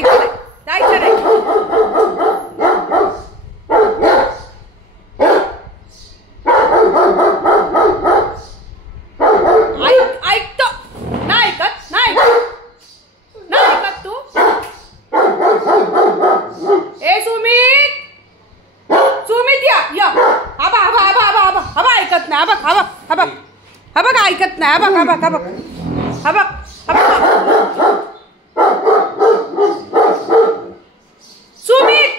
जायचं नाही, जायचं नाही. ऐकतो नाही ऐकत, नाही ऐकत तू. ए सुमित, सुमित या या. आबा आबा आबा आबा आबा आबा ऐकत नाही. आबा आबा आबा आबा ऐकत नाही. आबा आबा आबा आबा आबा. सुमित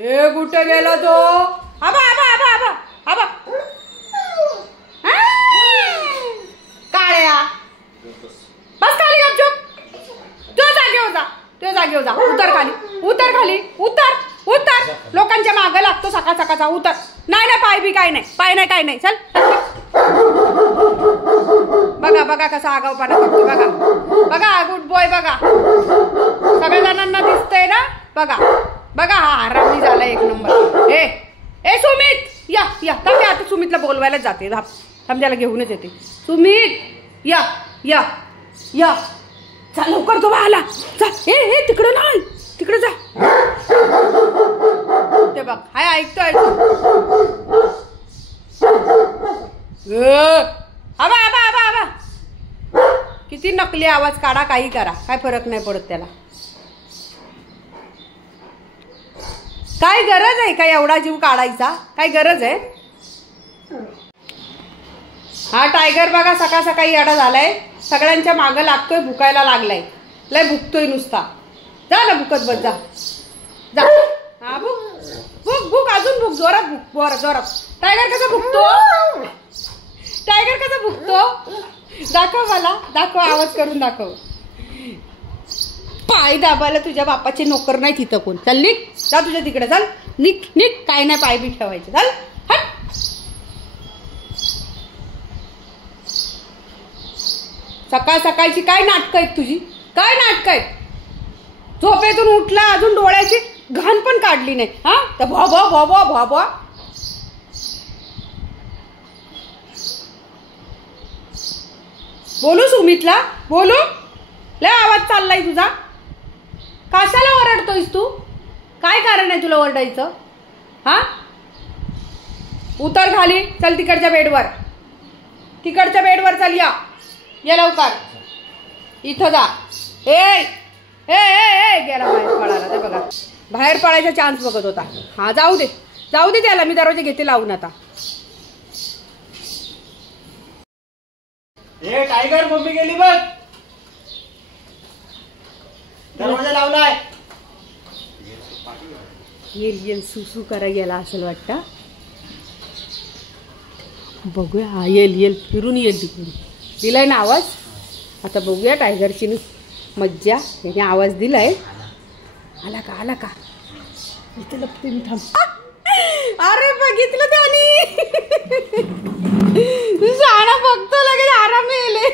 ए कुठे गेला तो? आबा आबा आबा आबा आबा. काळ्या बस खाली गपचूप. तो जागेवर जा, तो जागेवर जा. उतर खाली, उतर खाली, उतर उतर. लोकांच्या मागं लागतो सकाळ सकाळचा. उतर. नाही नाही पाय बी काय नाही, पाय नाही काय नाही. चल बघा बघा कसा आगाऊपणा करतो. बघा बघा गुड बॉय. बघा सगळ्या जणांना दिसतंय ना. बघा बघा हा हरामी झाला एक नंबर. ए सुमित या या. थांब आता सुमितला बोलवायलाच जाते. थांब त्याला घेऊनच येते. सुमित या या या. जा लवकर तो आला. जा. ए तिकडं नाही, तिकडे जा. ते बघ हाय ऐकतोय. आबा आबा आबा आबा. किती नकली आवाज काढा, काही करा, काय फरक नाही पडत त्याला. काय गरज आहे का एवढा जीव काढायचा? काय गरज आहे? हा टायगर बघा सकाळ सकाळी येडा झालाय. सगळ्यांच्या मागं लागतोय, भुकायला लागलाय. लय भुकतोय नुसता. जा ना भुकत बस जा जा. हा भूक भूक भूक अजून भूक. जोरात भूक, जोरात. टायगर कसा भुकतो? टायगर कसा भुकतो? दाखव मला, दाखव. आवाज करून दाखव. पाय दाबायला तुझ्या बापाचे नोकर नाही तिथं कोण. चल निघ, जा तुझ्या तिकडे. चल निघ निघ. काय नाही पाय बी ठेवायचे. चल हट. सकाळ सकाळची काय नाटकं आहेत तुझी? काय नाटकं आहेत? झोपेतून उठला अजून डोळ्याची घाण पण काढली नाही. हा तर भोबा भोबा भोबा. बोलू सुमितला, बोलू? लय आवाज चाललाय तुझा. कशाला ओरडतोयस तू? काय कारण आहे तुला ओरडायचं? हा उतर खाली. चल तिकडच्या बेडवर, तिकडच्या बेडवर चल. या ये लवकर. इथं जा. ए गेला बाहेर पळाला. ते बघा बाहेर पळायचा चान्स बघत होता. हा जाऊ दे, जाऊ दे त्याला. मी दरवाजा घेते लावून आता. ए टायगर मम्मी गेली बघ. दरवाजा लावलाय. येल सुसू करा गेला असेल वाटतं. बघूया. हा येल फिरून येईल तिकडून. दिलाय ना आवाज. आता बघूया टायगरची मज्जा. याने आवाज दिलाय. आला का? आला का? इथे लपते मी. थांब. अरे बघितलं त्याने. शाळा बघतो लगेच आराम येले.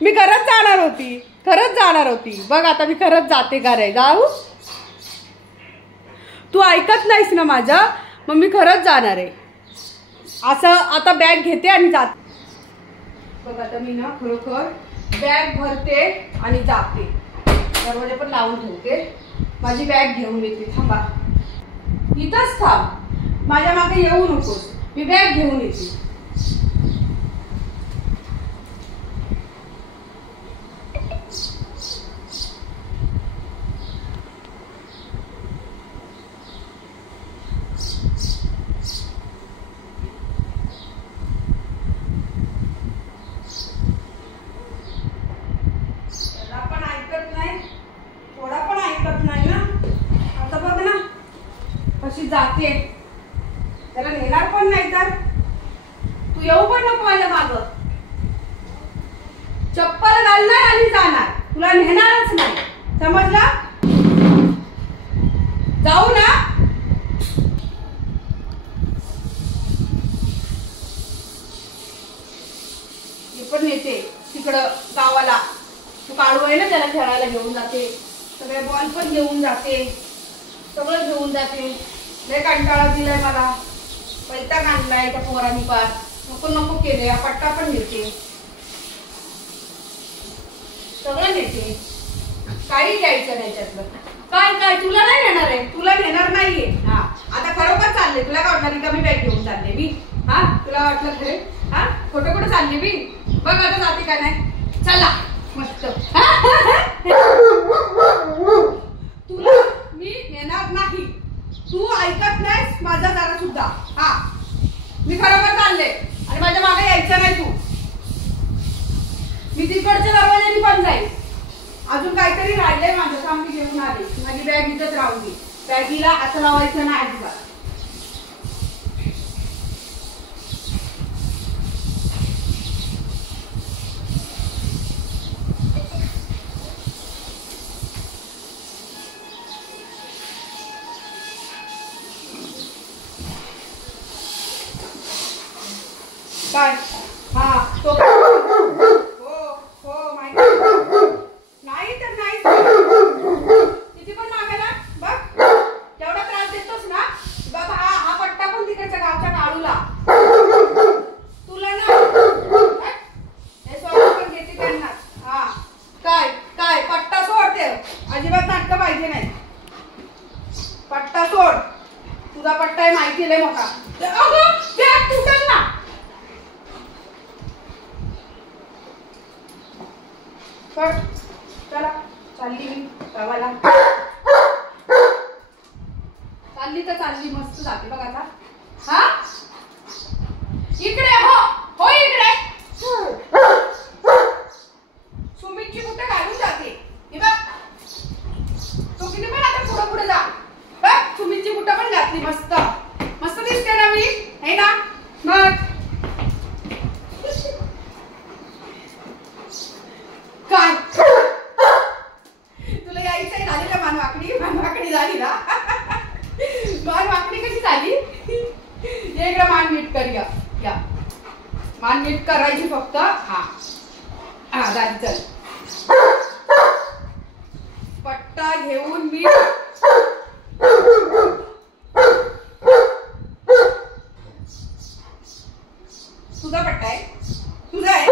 मी खरंच जाणार होती, खरंच जाणार होती. बघ आता मी खरंच जाते घरी. जाऊ? तू ऐकत नाहीस ना माझं. मग मी खरंच जाणार आहे. असं आता बॅग घेते आणि जाते. बघ आता मी ना खरोखर बॅग भरते आणि जाते. दरवाजा पण लावून ठेवते. माझी बॅग घेऊन येते. थांबा इथंच थांब. माझ्या मागे येऊ नकोस. मी बॅग घेऊन येते. जाते त्याला नेणार पण नाही. तर तू येऊ पण नको माझ्या माग. चप्पल घालणार आणि जाणार. तुला नेणारच नाही. समजला? जाऊ ना. मी पण येते तिकडं गावाला. तू काढू आहे ना त्याला खेळायला घेऊन जाते. सगळे बॉल पण घेऊन जाते. सगळं घेऊन जाते. लय कंटाळा दिलाय मला. वैताग आणलाय त्या पोरांनी. पार नको नको केले. पट्टा पण घेते. सगळं नेते, काही घ्यायचं नाही त्यातलं. काय काय तुला नाही नेणार आहे, तुला नेणार नाहीये. हा आता खरोखर चालले, तुला काय वाटणार कमी बॅग घेऊन चालले मी? हा तुला वाटलं खरे? हा खोटं खोटं चालले मी? बघ आता जाते काय नाही. चला मस्त. तुला मी नेणार नाही, तू ऐकत नाहीस माझा जरा सुद्धा. हा मी खरोखर चालले आणि माझ्या मागे यायचं नाही तू. मी तिकडच्या दरवाजाने पण जाईल. अजून काहीतरी राहिलंय माझं काम, मी घेऊन आले. माझी बॅग इथंच राहून दे. बॅगीला असं लावायचं नाही अजिबात. काय हा तो हो माहिती नाही तर नाही. किती पण मागायला बघ, तेवढा त्रास देतोस ना बाबा. हा पट्टा पण तिकडच्या गावच्या काढूला तुला ना हे सोडून पण घेते त्यांना. हा काय काय पट्टा सोडते, अजिबात नाटकं पाहिजे नाही. पट्टा सोड, तुझा पट्टा आहे माहिती लय मोठा. अगं बॅग तुटेल ना. चला चालली मी गावाला. चालली तर चालली, मस्त जाते बघ आता. हा इकडे हो हो इकडे. सुमितची कुठे घालून जाते हे बघ. तू किती पण आता पुढे पुढे जा बघ. सुमितची कुठे पण घातली, मस्त मस्त दिसते ना मी, है ना? मग काय तुला यायचंय झाली ना मानवाकडी? मानवाकडी झाली ना. मानवाकडी कशी झाली? एकदा मान नीट कर. या मान नीट करायची फक्त. हा हा झाली. चल पट्टा घेऊन मी तुझा पट्टा आहे, तुझा आहे.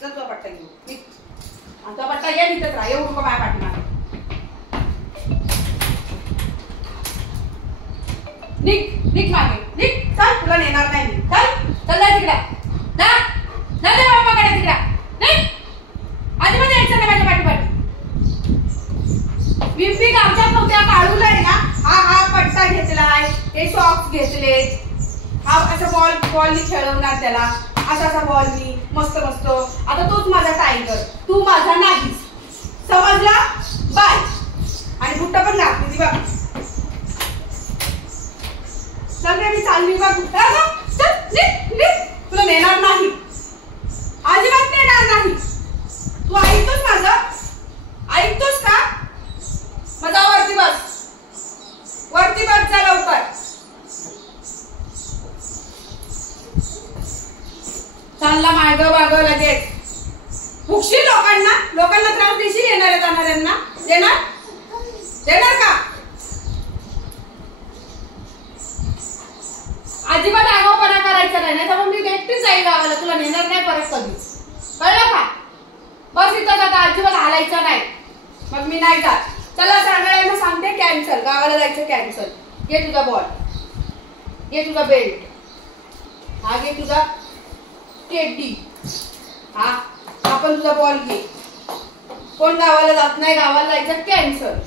तुझा पट्टा घेऊ. आता पट्टा या तिथंच राहा, येऊ नको माझ्या पाठीमागे. निघ मागे निघ. चल तुला नेणार नाही मी. चल जा तिकडे. जा बाप्पाकडे तिकडे. नाही अजिबात यायचं नाही माझ्या पाठीपाठी. विंपी गावच्या नव्हत्या काढूला आहे ना. हा पट्टा घेतलाय, हे सॉक्स घेतले. हा असं बॉलनी खेळवणार त्याला. असा बॉल मी मस्त मस्त. आता तूच माझा टायगर, तू माझा नाहीस, समजला? बाय. आणि बुट्टा पण घातली ती बघ. चल रे मी चालली बघ. तुला नेणार नाही, अजिबात नेणार नाही. तू ऐकतोस माझं? ऐकतोस का? माझा वरती बस जा लवकर. चालला माग लगेच. फुकशील लोकांना त्रास देशील. येणाऱ्या जाणाऱ्यांना देणार का? अजिबात आगाऊपणा करायचा नाही, तर मग मी एकटीच जाईल गावाला. तुला नेणार नाही परत कधी, कळलं का? बस इथं आता अजिबात हालायचं नाही. मग मी नाही जात. चला सगळ्यांना सांगते कॅन्सल, गावाला जायचं कॅन्सल. घे तुझा बॉल, घे तुझा बेल्ट, हा घे तुझा टेडी, हा पण तुझा बॉल घे. कोण गावाला जात नाही, गावाला जायचं कॅन्सल.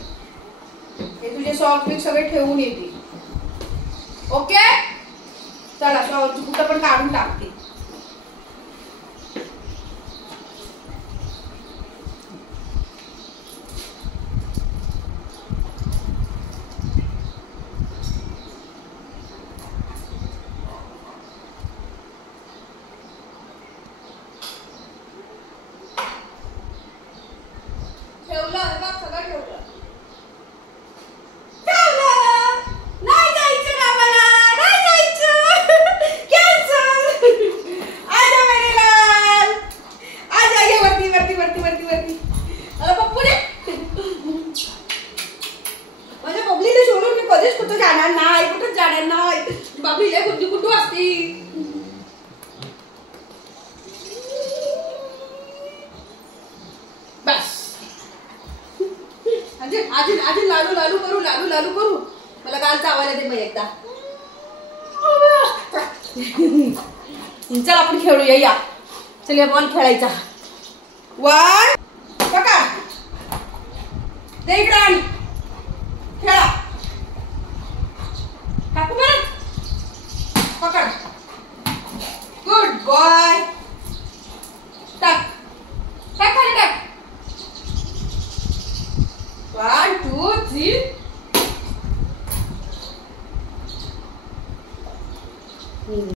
हे तुझे सॉक्स सगळे ठेवून येते. ओके चला, सॉक्स कुठं पण काढून टाकते. करू लालू लालू करू. मला काल चावायला दे मग एकदा. चल आपण खेळूया या. चल या बॉल खेळायचा. 1